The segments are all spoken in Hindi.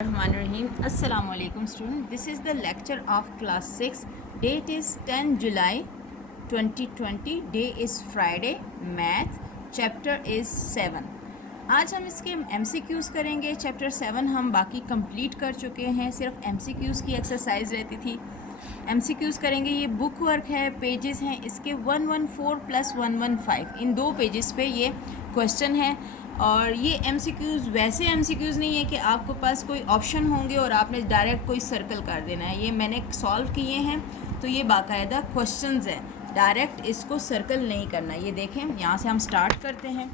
Rahim. Assalamu alaikum student. This is the lecture of class 6. Date is 10 July 2020. Day is Friday. Math. Chapter is 7. आज हम इसके MCQs करेंगे. Chapter 7 हम बाकी कंप्लीट कर चुके हैं. सिर्फ MCQs की एक्सरसाइज रहती थी. MCQs करेंगे. ये बुक वर्क है, पेजेस हैं इसके 114 प्लस 115. इन दो पेजेस पे ये क्वेश्चन है. और ये MCQs वैसे MCQs नहीं है कि आपके पास कोई ऑप्शन होंगे और आपने डायरेक्ट कोई सर्कल कर देना है. ये मैंने सॉल्व किए हैं तो ये बाकायदा क्वेश्चंस हैं, डायरेक्ट इसको सर्कल नहीं करना. ये देखें, यहाँ से हम स्टार्ट करते हैं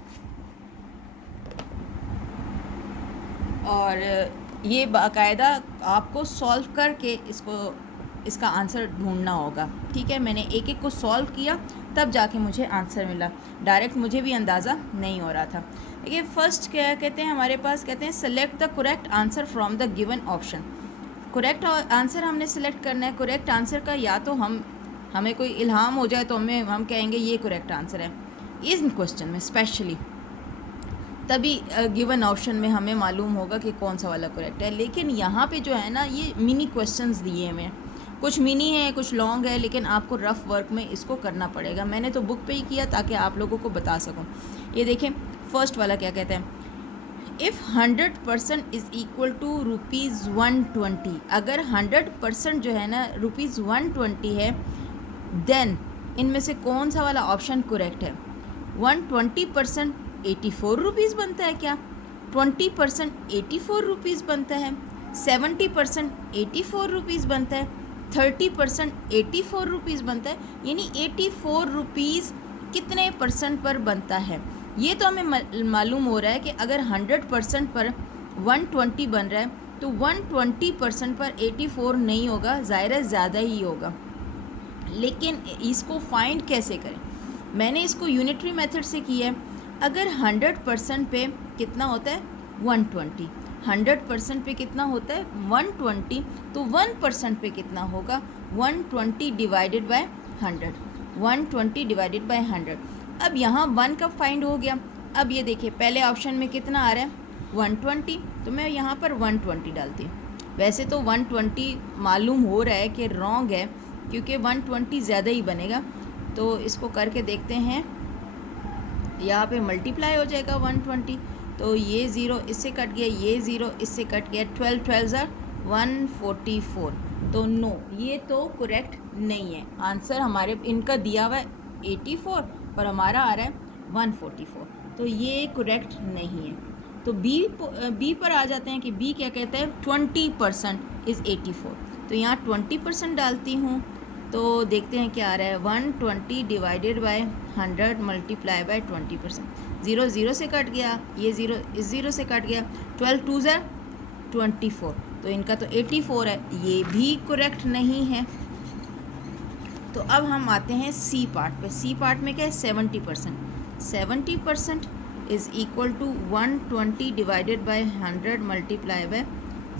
और ये बाकायदा आपको सॉल्व करके इसका आंसर ढूंढना होगा. ठीक है, मैंने एक एक को सॉल्व किया तब जाके मुझे आंसर मिला. डायरेक्ट मुझे भी अंदाज़ा नहीं हो रहा था. देखिए, फर्स्ट क्या कहते हैं हमारे पास, कहते हैं select the correct answer from the given option. Correct answer हमने सेलेक्ट करना है. करेक्ट आंसर का या तो हमें कोई इल्हाम हो जाए तो हम कहेंगे ये करेक्ट आंसर है. इस क्वेश्चन में स्पेशली तभी गिवन ऑप्शन में हमें मालूम होगा कि कौन सा वाला करेक्ट है. लेकिन यहाँ पे जो है ना, ये मिनी क्वेश्चंस दिए हैं. कुछ मिनी है, कुछ लॉन्ग है, लेकिन आपको रफ़ वर्क में इसको करना पड़ेगा. मैंने तो बुक पे ही किया ताकि आप लोगों को बता सकूं. ये देखें, फर्स्ट वाला क्या कहते हैं, इफ़ 100% इज़ इक्वल टू ₹120. अगर 100% जो है ना ₹120 है, देन इनमें से कौन सा वाला ऑप्शन करेक्ट है. 120% ₹84 बनता है क्या? 20% ₹84 बनता है. 70% ₹84 बनता है. 30% ₹84 बनता है. यानी ₹84 कितने परसेंट पर बनता है. ये तो हमें मालूम हो रहा है कि अगर 100% पर 120 बन रहा है तो 120% पर 84 नहीं होगा, ज़ाहिर है ज़्यादा ही होगा. लेकिन इसको फाइंड कैसे करें. मैंने इसको यूनिटरी मेथड से किया है. अगर 100% पे कितना होता है 120, 100% पे कितना होता है 120, तो 1% पे कितना होगा 120 डिवाइडेड बाय 100. 120 divided by 100. अब यहाँ 1 का फाइंड हो गया. अब ये देखिए, पहले ऑप्शन में कितना आ रहा है 120, तो मैं यहाँ पर 120 डालती हूँ. वैसे तो 120 मालूम हो रहा है कि रॉन्ग है, क्योंकि 120 ज़्यादा ही बनेगा. तो इसको करके देखते हैं. यहाँ पे मल्टीप्लाई हो जाएगा 120, तो ये ज़ीरो इससे कट गया, ये ज़ीरो इससे कट गया. 12 144. तो नो, ये तो करेक्ट नहीं है. आंसर हमारे इनका दिया हुआ है 84 और हमारा आ रहा है 144, तो ये करेक्ट नहीं है. तो बी पर आ जाते हैं कि बी क्या कहता है 20% इज़ 84. तो यहाँ 20% डालती हूँ तो देखते हैं क्या आ रहा है. 120 डिवाइडेड बाय 100 मल्टीप्लाई बाय 20%. 0 0 से कट गया, ये 0 इस 0 से कट गया. 12 2 24, तो इनका तो 84 है, ये भी करेक्ट नहीं है. तो अब हम आते हैं सी पार्ट पे. सी पार्ट में क्या है 70%. 70% is equal to 120 divided by 100 multiply by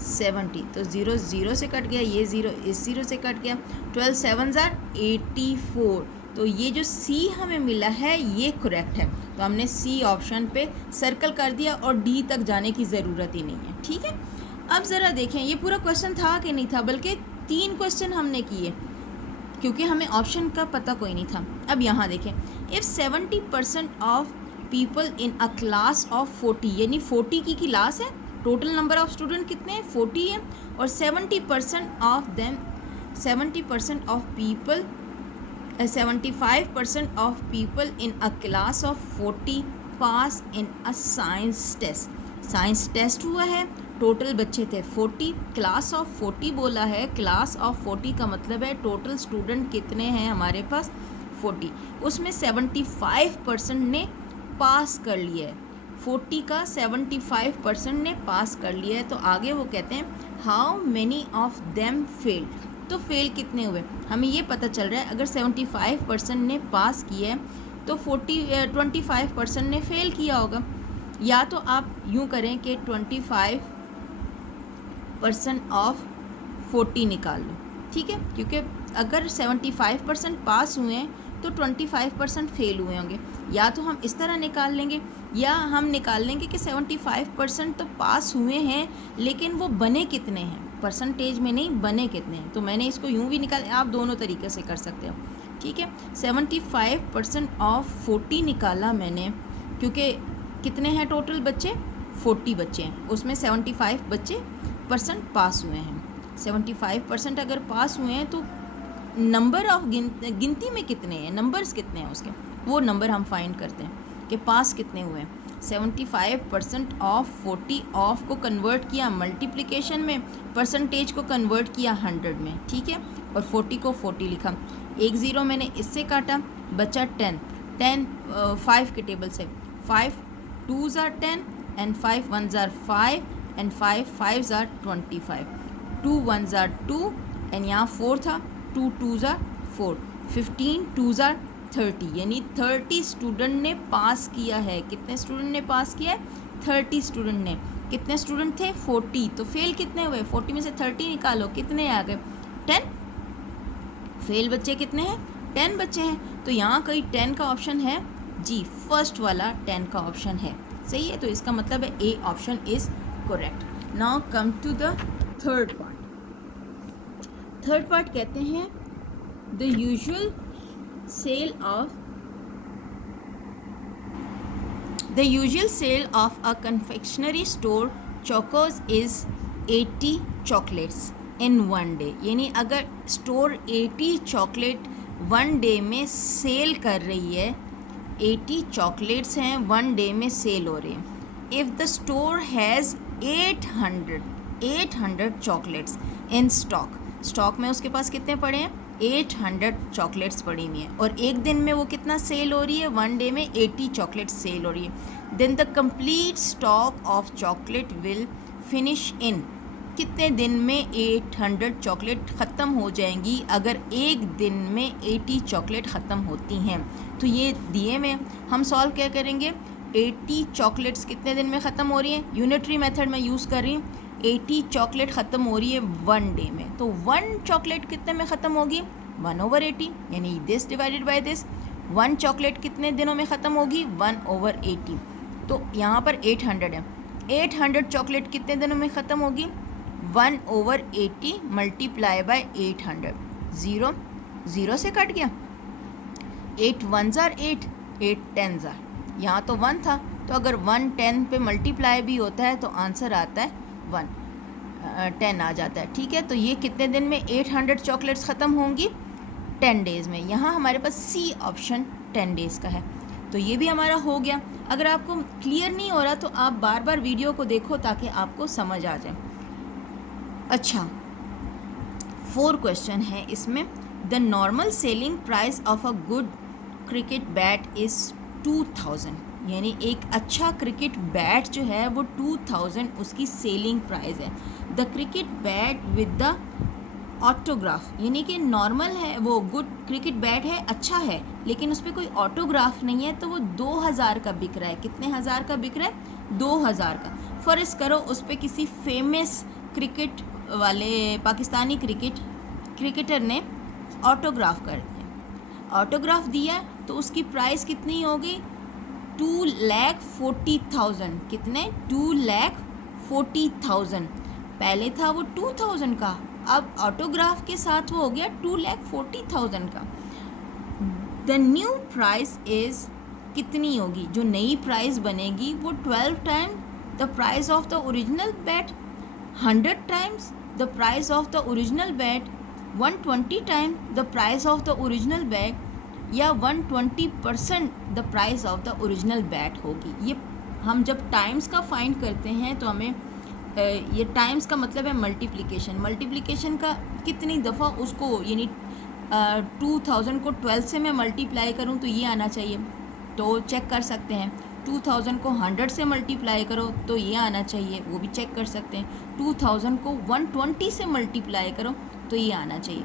70. तो 0 0 से कट गया, ये 0 इस 0 से कट गया. 12 7 84. तो ये जो सी हमें मिला है ये करेक्ट है. तो हमने सी ऑप्शन पे सर्कल कर दिया और डी तक जाने की ज़रूरत ही नहीं है. ठीक है, अब ज़रा देखें ये पूरा क्वेश्चन था कि नहीं था, बल्कि 3 क्वेश्चन हमने किए क्योंकि हमें ऑप्शन का पता कोई नहीं था. अब यहाँ देखें, if 70% of people in a class of 40, यानी 40 की क्लास है, टोटल नंबर ऑफ स्टूडेंट कितने हैं 40 हैं, और 70% of them 70% of people 75% of people in a class of 40 pass in a science test. Science test हुआ है, टोटल बच्चे थे 40, क्लास ऑफ 40 बोला है. क्लास ऑफ 40 का मतलब है टोटल स्टूडेंट कितने हैं हमारे पास 40. उसमें 75% ने पास कर लिया है. 40 का 75% ने पास कर लिया है. तो आगे वो कहते हैं how many of them failed. तो फेल कितने हुए हमें ये पता चल रहा है. अगर 75% ने पास किया है तो 25% ने फेल किया होगा. या तो आप यूँ करें कि 25% ऑफ 40 निकाल लो. ठीक है, क्योंकि अगर 75% पास हुए हैं तो 25% फेल हुए होंगे। या तो हम इस तरह निकाल लेंगे या हम निकाल लेंगे कि 75% तो पास हुए हैं, लेकिन वो बने कितने हैं, परसेंटेज में नहीं, बने कितने हैं। तो मैंने इसको यूँ भी निकाल, आप दोनों तरीके से कर सकते हो, ठीक है। 75% ऑफ 40 निकाला मैंने, क्योंकि कितने हैं टोटल बच्चे, 40 बच्चे हैं, उसमें 75% पास हुए हैं। 75% अगर पास हुए हैं तो नंबर ऑफ गिनती में कितने हैं, नंबर्स कितने हैं उसके, वो नंबर हम फाइंड करते हैं कि पास कितने हुए हैं। 75% ऑफ 40, ऑफ को कन्वर्ट किया मल्टीप्लिकेशन में, परसेंटेज को कन्वर्ट किया 100 में, ठीक है, और 40 को 40 लिखा। एक ज़ीरो मैंने इससे काटा, बचा 10 5 के टेबल से, 5 2s are 10 and 5 1s are 5 and 5 5s are 25, 2 1s are 2 and यहाँ 4 था, 2 2s are 4, 15 2s are 30, यानी 30 स्टूडेंट ने पास किया है। कितने स्टूडेंट ने पास किया है, 30 स्टूडेंट ने। कितने स्टूडेंट थे, 40, तो फेल कितने हुए, 40 में से 30 निकालो, कितने आ गए, 10। फेल बच्चे कितने हैं, 10 बच्चे हैं। तो यहाँ कहीं 10 का ऑप्शन है जी, फर्स्ट वाला 10 का ऑप्शन है, सही है। तो इसका मतलब है A option is correct. Now come to the third part. Third part कहते हैं the usual sale of a confectionery store chocos is 80 chocolates in 1 day. यानी अगर स्टोर 80 चॉकलेट 1 डे में सेल कर रही है, 80 चॉकलेट्स हैं 1 डे में सेल हो रही हैं। If the store has 800 chocolates in stock में उसके पास कितने पड़े हैं, 800 चॉकलेट्स पड़ी हुई हैं, और एक दिन में वो कितना सेल हो रही है, 1 डे में 80 चॉकलेट्स सेल हो रही है। Then the complete stock of chocolate will finish in, कितने दिन में 800 चॉकलेट ख़त्म हो जाएंगी अगर एक दिन में 80 चॉकलेट ख़त्म होती हैं। तो ये दिए में हम सॉल्व क्या करेंगे, 80 चॉकलेट्स कितने दिन में ख़त्म हो रही हैं, यूनिटरी मेथड में यूज़ कर रही हूँ। 80 चॉकलेट ख़त्म हो रही है 1 डे में, तो 1 चॉकलेट कितने में ख़त्म होगी, 1/80, यानी this divided by this. 1 chocolate कितने दिनों में ख़त्म होगी, 1/80। तो यहाँ पर 800 है, 800 चॉकलेट कितने दिनों में ख़त्म होगी, 1/80 मल्टीप्लाई बाय 800, 0 से कट गया, 8 1s are 8, 8 10s are, यहाँ तो 1 था, तो अगर 1 10 पे मल्टीप्लाई भी होता है तो आंसर आता है 10 आ जाता है, ठीक है। तो ये कितने दिन में 800 चॉकलेट्स ख़त्म होंगी, 10 डेज़ में। यहाँ हमारे पास सी ऑप्शन 10 डेज़ का है, तो ये भी हमारा हो गया। अगर आपको क्लियर नहीं हो रहा तो आप बार बार वीडियो को देखो ताकि आपको समझ आ जाए। अच्छा, 4 क्वेश्चन है इसमें। The normal selling price of a good cricket bat is 2000, यानी एक अच्छा क्रिकेट बैट जो है वो 2000 उसकी सेलिंग प्राइस है। The cricket bat with the autograph, यानी कि नॉर्मल है, वो गुड क्रिकेट बैट है, अच्छा है, लेकिन उस पर कोई ऑटोग्राफ नहीं है, तो वो 2000 का बिक रहा है। कितने हज़ार का बिक रहा है, 2000 का। फ़र्ज़ करो उस पर किसी फेमस क्रिकेट वाले पाकिस्तानी क्रिकेटर ने ऑटोग्राफ कर दिया, ऑटोग्राफ दिया, तो उसकी प्राइस कितनी होगी, 2,40,000। कितने, 2,40,000। पहले था वो 2000 का, अब ऑटोग्राफ के साथ वो हो गया 2,40,000 का। द न्यू प्राइस इज़, कितनी होगी, जो नई प्राइस बनेगी वो 12 time the price of the original bat, 100 times the price of the original bat, 120 time the price of the original bat, या 120% the price of the original bat होगी। ये हम जब टाइम्स का फाइंड करते हैं तो हमें ये टाइम्स का मतलब है मल्टीप्लिकेशन का कितनी दफ़ा उसको, यानी 2000 को 12 से मैं मल्टीप्लाई करूँ तो ये आना चाहिए, तो चेक कर सकते हैं। 2000 को 100 से मल्टीप्लाई करो तो ये आना चाहिए, वो भी चेक कर सकते हैं। 2000 को 120 से मल्टीप्लाई करो तो ये आना चाहिए।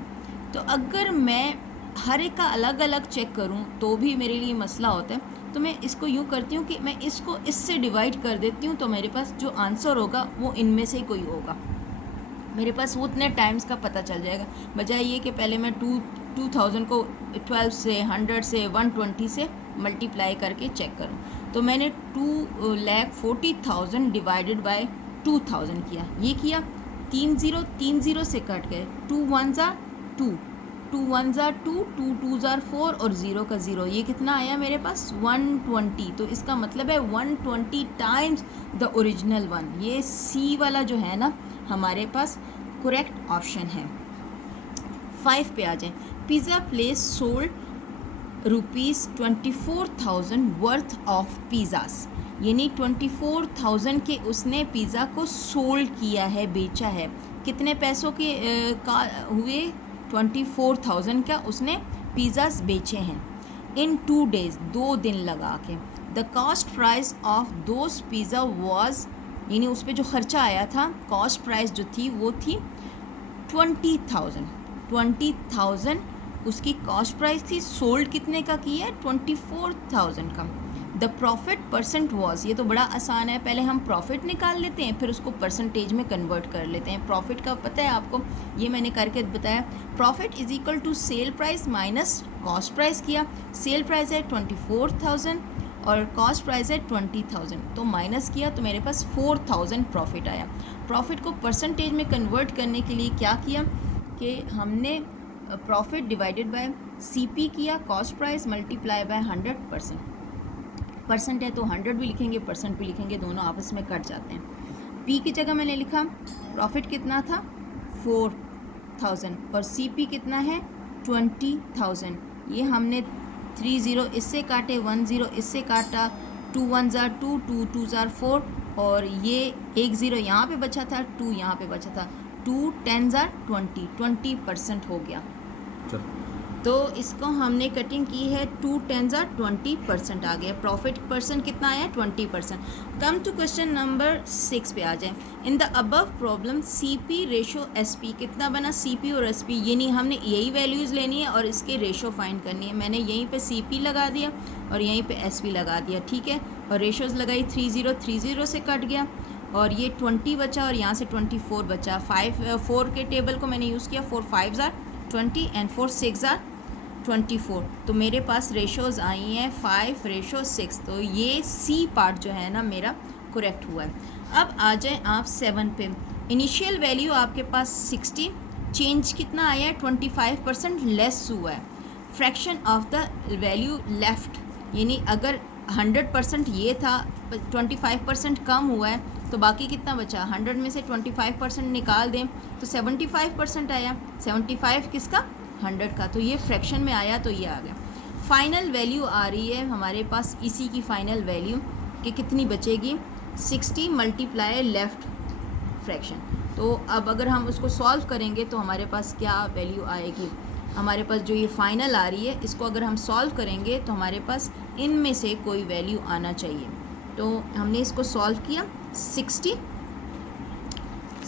तो अगर मैं हर एक का अलग अलग चेक करूं तो भी मेरे लिए मसला होता है, तो मैं इसको यूँ करती हूँ कि मैं इसको इससे डिवाइड कर देती हूँ, तो मेरे पास जो आंसर होगा वो इनमें से कोई होगा, मेरे पास वो उतने टाइम्स का पता चल जाएगा। बजाय ये कि पहले मैं 2000 को 12 से, 100 से, 120 से मल्टीप्लाई करके चेक करूँ, तो मैंने 2,40,000 डिवाइडेड बाय 2000 किया, ये किया, 3 0 से कट गए, 2 1 ज़ा 2, 2 1 ज़ा 2, 2 2 ज़ा 4 और 0 का 0, ये कितना आया मेरे पास 120। तो इसका मतलब है 120 टाइम्स द ओरिजिनल वन। ये सी वाला जो है ना हमारे पास करेक्ट ऑप्शन है। 5 पे आ जाए। Pizza place sold ₹24,000 worth of pizzas, यानी 24,000 के उसने पिज़्ज़ा को सोल्ड किया है, बेचा है। कितने पैसों के का हुए? 24,000 का उसने पिज़्ज़ास बेचे हैं इन 2 days, 2 दिन लगा के। The cost price of those pizza was, यानी उस पर जो ख़र्चा आया था, कॉस्ट प्राइस जो थी वो थी 20,000 उसकी कॉस्ट प्राइस थी। सोल्ड कितने का किया है? 24,000 का। द प्रॉफिट परसेंट वॉज, ये तो बड़ा आसान है, पहले हम प्रॉफिट निकाल लेते हैं फिर उसको परसेंटेज में कन्वर्ट कर लेते हैं। प्रॉफिट का पता है आपको, ये मैंने करके बताया। Profit is equal to sale price minus cost price किया। सेल प्राइस है 24,000 और कॉस्ट प्राइस है 20,000, तो माइनस किया तो मेरे पास 4,000 प्रॉफिट आया। प्रॉफिट को परसेंटेज में कन्वर्ट करने के लिए क्या किया कि हमने प्रॉफिट डिवाइडेड बाय सीपी किया, cost price multiply by 100%। Percent है तो 100 भी लिखेंगे, परसेंट भी लिखेंगे, दोनों आपस में कट जाते हैं। पी की जगह मैंने लिखा प्रॉफिट कितना था 4,000 और सीपी कितना है 20,000। ये हमने 3 0 इससे काटे, 1 0 इससे काटा, 2 1 ज़ा 2, 2 2 ज़ा 4 और ये 1 0 यहाँ पे बचा था, 2 यहाँ पे बचा था, 2 10 ज़ा 20% हो गया। तो इसको हमने कटिंग की है, 2 10 ज़ा 20% आ गया। प्रॉफिट परसेंट कितना आया 20%। कम टू क्वेश्चन नंबर 6 पे आ जाए। In the above problem CP ratio SP कितना बना? सीपी और एसपी, यानी हमने यही वैल्यूज़ लेनी है और इसके रेशो फाइंड करनी है। मैंने यहीं पे सीपी लगा दिया और यहीं पे एसपी लगा दिया, ठीक है, और रेशोज़ लगाई। 3 0 से कट गया और ये 20 बचा और यहाँ से 24 बचा। 4 के टेबल को मैंने यूज़ किया, 4 5 ज़ा 20 एंड 4 6 ज़ा 24, तो मेरे पास रेशोज़ आई हैं 5:6। तो ये सी पार्ट जो है ना मेरा करेक्ट हुआ है। अब आ जाए आप 7 पे। इनिशियल वैल्यू आपके पास 60, चेंज कितना आया है 25% लेस हुआ है। Fraction of the value left, यानी अगर 100% ये था, 25% कम हुआ है, तो बाकी कितना बचा? 100 में से 25% निकाल दें तो 75% आया। 75 किसका? 100 का। तो ये फ्रैक्शन में आया तो ये आ गया। फाइनल वैल्यू आ रही है हमारे पास, इसी की फ़ाइनल वैल्यू कि कितनी बचेगी 60 मल्टीप्लाई लेफ़्ट फ्रैक्शन। तो अब अगर हम उसको सॉल्व करेंगे तो हमारे पास क्या वैल्यू आएगी? हमारे पास जो ये फ़ाइनल आ रही है, इसको अगर हम सॉल्व करेंगे तो हमारे पास इनमें से कोई वैल्यू आना चाहिए। तो हमने इसको सॉल्व किया,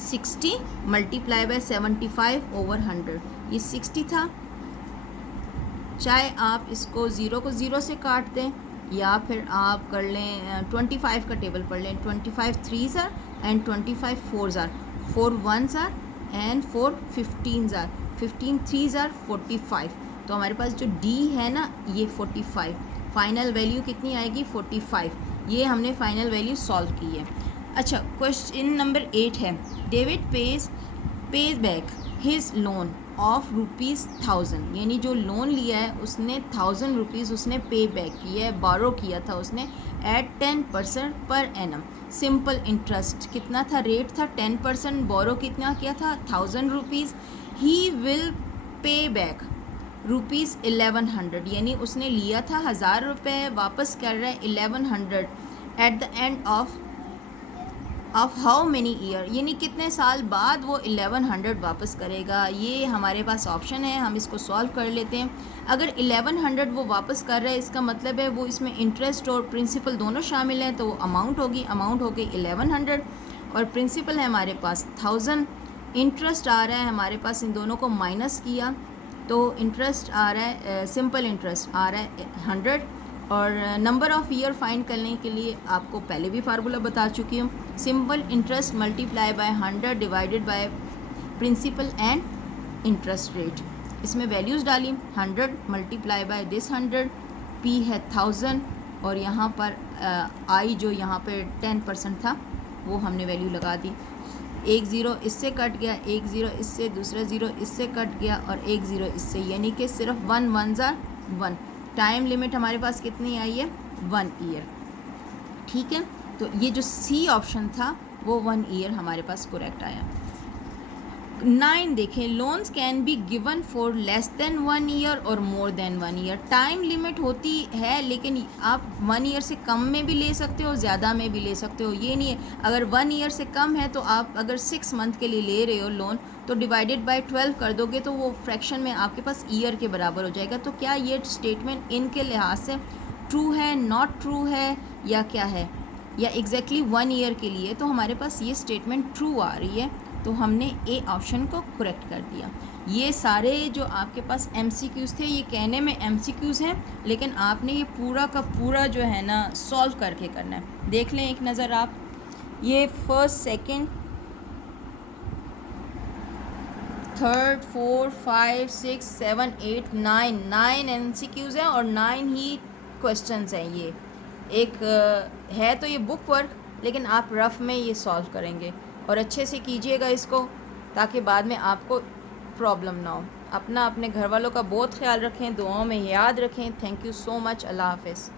60 मल्टीप्लाई बाय 75/100, ये 60 था। चाहे आप इसको 0 को 0 से काट दें या फिर आप कर लें 25 का टेबल पढ़ लें। 25 3s are and 25 4s are, 4 1s are and 4 15s are, 15 3s are 45। तो हमारे पास जो डी है ना ये 45, फाइनल वैल्यू कितनी आएगी 45। ये हमने फाइनल वैल्यू सॉल्व की है। अच्छा, क्वेश्चन नंबर 8 है। David page back his loan of ₹1000, यानी जो लोन लिया है उसने 1000 रुपीज़ उसने पे बैक किया है, बोरो किया था उसने eight 10% per annum. Simple interest कितना था? रेट था 10%, बोरो कितना किया था 1000 rupees. He will pay back ₹1100, यानी उसने लिया था 1000 रुपये, वापस कर रहा है 1100 at the end of how many year, यानी कितने साल बाद वो 1100 वापस करेगा। ये हमारे पास ऑप्शन है, हम इसको सॉल्व कर लेते हैं। अगर 1100 वो वापस कर रहा है, इसका मतलब है वो इसमें इंटरेस्ट और प्रिंसिपल दोनों शामिल हैं, तो वो अमाउंट होगी 1100 और प्रिंसिपल है हमारे पास 1000। इंटरेस्ट आ रहा है हमारे पास, इन दोनों को माइनस किया तो इंटरेस्ट आ रहा है, सिंपल इंटरेस्ट आ रहा है 100। और नंबर ऑफ़ ईयर फाइंड करने के लिए आपको पहले भी फार्मूला बता चुकी हूँ। Simple interest multiply by 100 divided by principal and interest rate. इसमें वैल्यूज़ डाली, 100 मल्टीप्लाई बाय दिस 100, p है 1000 और यहाँ पर i जो यहाँ पे 10% था वो हमने वैल्यू लगा दी। एक ज़ीरो इससे कट गया, एक ज़ीरो इससे, दूसरा ज़ीरो इससे कट गया और एक ज़ीरो इससे, यानी कि सिर्फ 1 1 ज़ा 1। टाइम लिमिट हमारे पास कितनी आई है? 1 ईयर। ठीक है, तो ये जो सी ऑप्शन था वो 1 ईयर हमारे पास करेक्ट आया। 9 देखें, loans can be given for less than 1 year और more than 1 year. Time limit होती है लेकिन आप 1 ईयर से कम में भी ले सकते हो, ज़्यादा में भी ले सकते हो। ये नहीं है अगर 1 ईयर से कम है तो आप अगर 6 मंथ के लिए ले रहे हो लोन तो डिवाइडेड बाय 12 कर दोगे तो वो फ्रैक्शन में आपके पास ईयर के बराबर हो जाएगा। तो क्या ये स्टेटमेंट इनके लिहाज से ट्रू है, नॉट ट्रू है या क्या है, या एग्जैक्टली 1 ईयर के लिए तो हमारे पास ये स्टेटमेंट ट्रू आ रही है, तो हमने ए ऑप्शन को करेक्ट कर दिया। ये सारे जो आपके पास MCQs थे ये कहने में MCQs हैं लेकिन आपने ये पूरा का पूरा जो है ना सॉल्व करके करना है। देख लें एक नज़र आप, ये फर्स्ट, सेकंड, थर्ड, 4, 5, 6, 7, 8, 9 MCQs हैं और 9 ही क्वेश्चंस हैं। ये एक है तो ये बुक वर्क, लेकिन आप रफ़ में ये सॉल्व करेंगे और अच्छे से कीजिएगा इसको ताकि बाद में आपको प्रॉब्लम ना हो। अपना अपने घर वालों का बहुत ख्याल रखें, दुआओं में याद रखें। Thank you so much. अल्लाह हाफ़िज़।